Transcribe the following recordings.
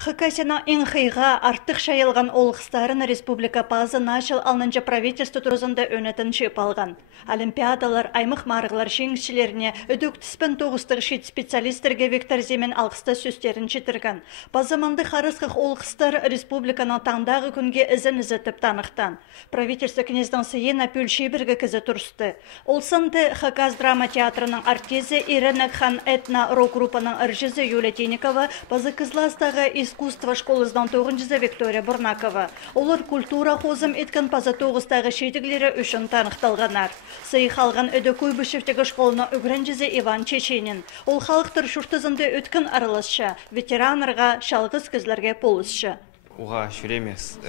Хакасина инхайга артық шайылған олғыстарын республика пазы начал алнынча правительство турызында өнетін шеп алған. Олимпиадалар, аймық марғылар жеңісшілеріне үдік түспен тоғыстығы шет специалистерге Виктор Земен алғыста сөстерін четірген. Базаманды қарысқық олғыстар республиканың таңдағы күнге ізін ізітіп танықтан. Правительство кнезден сейен апюл шебіргі кізі тұрсты. Олсанды Хакас драма театрының артезі Ирина Хан этно рок-группаның ыржызы Юлия Теникова базы кызластағы искусство школыздан 9-зі Виктория Бурнакова. Олар культура хозым еткен паза 9-тағы шетіглері үшін танықталғанар. Сый қалған өді көйбішіфтегі школына үгірінжізі Иван Чеченин. Ол халықтыр шүртізінде өткен арылысшы, ветеранырға, шалғыз кізлерге полысшы. Уға шүремес,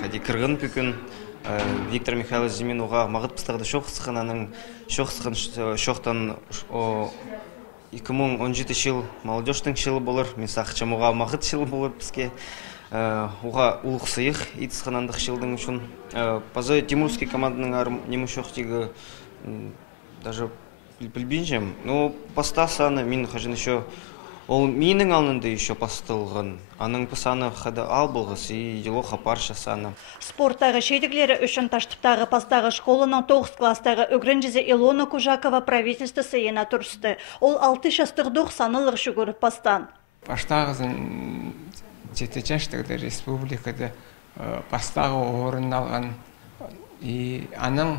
хади кіргін бүкін Виктор Михайлович Земен уға мағыт пыстағды шоқсықын, аның шоқсықын шоқтан 2017 жыл молодежтың жылы болыр, мен сақчам уға мағыт жылы болыр бізге. Уға ұлық сыйық етісқанандық жылдың үшін. Пазы Тимурский команданың арым немі шоқтегі даже білбейнжем. Но паста саны мен қажын еще ол менің алынды еще пастылған. Аның пысаны қады ал болғыз и елоға парша саны. Спорттағы шедіглері үшін таштыптағы пастағы школының 9 кластағы үгрінжізі Илона Кужакова правительство сейена тұрсты. Ол 6 жастық 90-лық жүгіріп пастан. Паштағызын 7 жаштығды республикада пастағы орын алған. И аның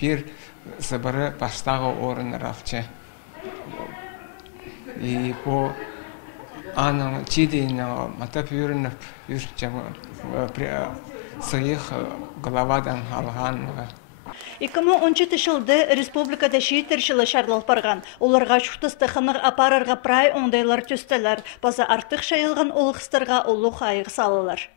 бір зыбыры пастағы орын рафчы. И по аның чидейінің матап үйірініп, сыйық головадан алғанға. 2017 жылды республикада шейтіршілі шарлал барған. Оларға шүқтісті қынық апарарға прай оңдайлар төстелер. База артық шайылған олғыстарға олу қайық салылар.